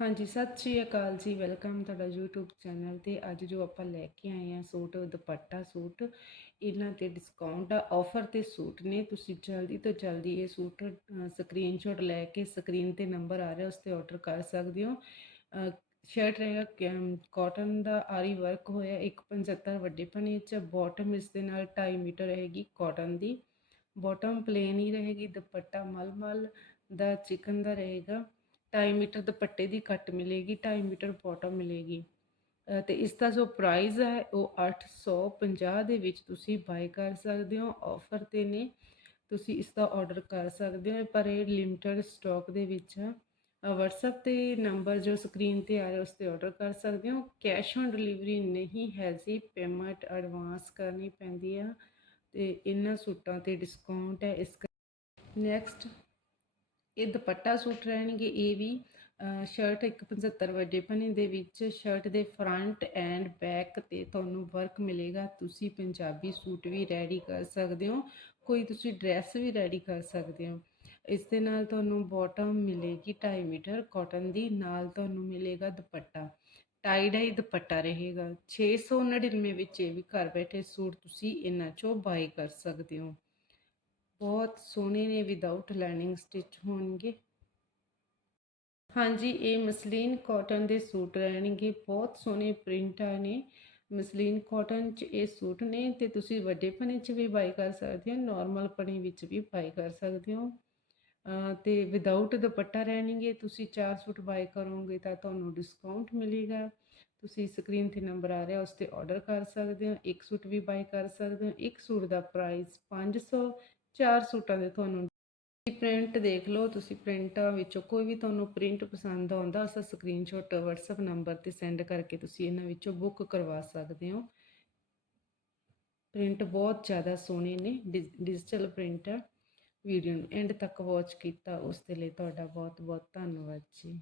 ਹਾਂਜੀ, ਸਤਿ ਸ਼੍ਰੀ ਅਕਾਲ ਜੀ। ਵੈਲਕਮ ਤੁਹਾਡਾ YouTube ਚੈਨਲ ਤੇ ਅੱਜ ਜੋ ਆਪਾਂ ਲੈ ਕੇ ਆਏ ਆ ਸੂਟ, ਦੁਪੱਟਾ ਸੂਟ, ਇਹਨਾਂ ਤੇ ਡਿਸਕਾਊਂਟ ਆ ਆਫਰ ਤੇ ਸੂਟ ਨੇ। ਤੁਸੀਂ ਜਲਦੀ ਤੋਂ ਜਲਦੀ ਇਹ ਸੂਟ ਸਕਰੀਨਸ਼ਾਟ ਲੈ ਕੇ ਸਕਰੀਨ ਤੇ ਨੰਬਰ ਆ ਰਿਹਾ, ਉਸ ਤੇ ਆਰਡਰ ਕਰ ਸਕਦੇ ਹੋ। ਸ਼ਰਟ ਰਹੇਗਾ ਕਾਟਨ ਦਾ ਆਰੀ ਵਰਕ ਹੋਇਆ 175 ਵੱਡੇ ਪਨੇ ਚ। ਬਾਟਮ ਇਸ ਦੇ ਨਾਲ 2.5 ਮੀਟਰ ਰਹੇਗੀ ਕਾਟਨ ਦੀ। ਬਾਟਮ ਪਲੇਨ ਹੀ ਰਹੇਗੀ, ਦੁਪੱਟਾ ਮਲਮਲ ਦਾ ਚਿਕਨ ਦਾ ਰਹੇਗਾ। 2.5 ਮੀਟਰ ਦੁਪੱਟੇ ਦੀ ਕੱਟ ਮਿਲੇਗੀ 2.5 ਮੀਟਰ ਬਾਟਮ ਮਿਲੇਗੀ। ਅ, ਤੇ ਇਸ ਦਾ ਜੋ ਪ੍ਰਾਈਸ ਹੈ ਉਹ 850 ਦੇ ਵਿੱਚ ਤੁਸੀਂ ਬਾਈ ਕਰ ਸਕਦੇ ਹੋ ਆਫਰ ਤੇ ਨੇ। ਤੁਸੀਂ ਇਸ ਦਾ ਆਰਡਰ ਕਰ ਸਕਦੇ ਹੋ ਪਰ ਇਹ ਲਿਮਟਿਡ ਸਟਾਕ ਦੇ ਵਿੱਚ ਹੈ। WhatsApp ਤੇ ਨੰਬਰ ਜੋ ਸਕਰੀਨ ਤੇ ਆ ਰਿਹਾ ਉਸ ਤੇ ਆਰਡਰ ਕਰ ਸਕਦੇ ਹੋ। ਕੈਸ਼ ਔਨ ਡਿਲੀਵਰੀ ਨਹੀਂ ਹੈ ਜੀ ਪੇਮੈਂਟ ਐਡਵਾਂਸ ਕਰਨੀ ਪੈਂਦੀ ਆ। ਤੇ ਇਹਨਾਂ ਸੂਟਾਂ ਤੇ ਡਿਸਕਾਊਂਟ ਹੈ ਇਸ ਨੈਕਸਟ ਇਹ ਦੁਪੱਟਾ ਸੂਟ ਰਹਿਣਗੇ, ਇਹ ਵੀ ਸ਼ਰਟ 175 ਵੱਡੇ ਪਨੇ ਦੇ ਵਿੱਚ ਸ਼ਰਟ ਦੇ ਫਰੰਟ ਐਂਡ ਬੈਕ ਤੇ ਤੁਹਾਨੂੰ ਵਰਕ ਮਿਲੇਗਾ, ਤੁਸੀਂ ਪੰਜਾਬੀ ਸੂਟ ਵੀ ਰੈਡੀ ਕਰ ਸਕਦੇ ਹੋ, ਕੋਈ ਤੁਸੀਂ ਡਰੈਸ ਵੀ ਰੈਡੀ ਕਰ ਸਕਦੇ ਹੋ। ਇਸ ਦੇ ਨਾਲ ਤੁਹਾਨੂੰ ਬਾਟਮ ਮਿਲੇਗੀ 2.5 ਮੀਟਰ ਕਾਟਨ ਦੀ, ਨਾਲ ਤੁਹਾਨੂੰ ਮਿਲੇਗਾ ਦੁਪੱਟਾ। ਟਾਈ ਡਾਈ ਦੁਪੱਟਾ ਰਹੇਗਾ। 699 ਵਿੱਚ ਇਹ ਵੀ ਘਰ ਬੈਠੇ ਸੂਟ ਤੁਸੀਂ ਇਹਨਾਂ ਚੋਂ ਬਾਈ ਕਰ ਸਕਦੇ ਹੋ। ਬਹੁਤ ਸੋਹਣੇ ਨੇ ਵਿਦਆਊਟ ਲਾਈਨਿੰਗ ਸਟਿਚ ਹੋਣਗੇ। ਹਾਂਜੀ, ਇਹ ਮਸਲੀਨ ਕਾਟਨ ਦੇ ਸੂਟ ਰਹਿਣਗੇ। ਬਹੁਤ ਸੋਹਣੇ ਪ੍ਰਿੰਟਾਂ ਨੇ। ਮਸਲੀਨ ਕਾਟਨ ਚ ਇਹ ਸੂਟ ਨੇ ਤੇ ਤੁਸੀਂ ਵੱਡੇ ਪਨੇ ਚ ਵੀ ਬਾਈ ਕਰ ਸਕਦੇ ਹੋ ਨਾਰਮਲ ਪਨੇ ਵਿੱਚ ਵੀ ਬਾਈ ਕਰ ਸਕਦੇ ਹੋ। ਅਹ ਤੇ ਵਿਦਆਊਟ ਦੁਪੱਟਾ ਰਹਿਣਗੇ, ਤੁਸੀਂ ਚਾਰ ਸੂਟ ਬਾਈ ਕਰੋਗੇ ਤਾਂ ਤੁਹਾਨੂੰ ਡਿਸਕਾਊਂਟ ਮਿਲੇਗਾ। ਤੁਸੀਂ ਸਕਰੀਨ ਤੇ ਨੰਬਰ ਆ ਰਿਹਾ, ਉਸ ਤੇ ਆਰਡਰ ਕਰ ਸਕਦੇ ਹੋ, ਇੱਕ ਸੂਟ ਵੀ ਬਾਈ ਕਰ ਸਕਦੇ ਹੋ। ਇੱਕ ਸੂਟ ਦਾ ਪ੍ਰਾਈਸ 500 ਚਾਰ ਸੂਟਾਂ ਦੇ ਤੁਹਾਨੂੰ ਪ੍ਰਿੰਟ ਦੇਖ ਲਓ, ਤੁਸੀਂ ਪ੍ਰਿੰਟਾਂ ਵਿੱਚੋਂ ਕੋਈ ਵੀ ਤੁਹਾਨੂੰ ਪ੍ਰਿੰਟ ਪਸੰਦ ਆਉਂਦਾ ਉਸ ਦਾ ਸਕਰੀਨਸ਼ਾਟ WhatsApp ਨੰਬਰ ਤੇ ਸੈਂਡ ਕਰਕੇ ਤੁਸੀਂ ਇਹਨਾਂ ਵਿੱਚੋਂ ਬੁੱਕ ਕਰਵਾ ਸਕਦੇ ਹੋ। ਪ੍ਰਿੰਟ ਬਹੁਤ ਜ਼ਿਆਦਾ ਸੋਹਣੇ ਨੇ ਡਿਜੀਟਲ ਪ੍ਰਿੰਟ ਵੀਡੀਓ ਨੂੰ ਐਂਡ ਤੱਕ ਵਾਚ ਕੀਤਾ, ਉਸ ਦੇ ਲਈ ਤੁਹਾਡਾ ਬਹੁਤ ਬਹੁਤ ਧੰਨਵਾਦ ਜੀ।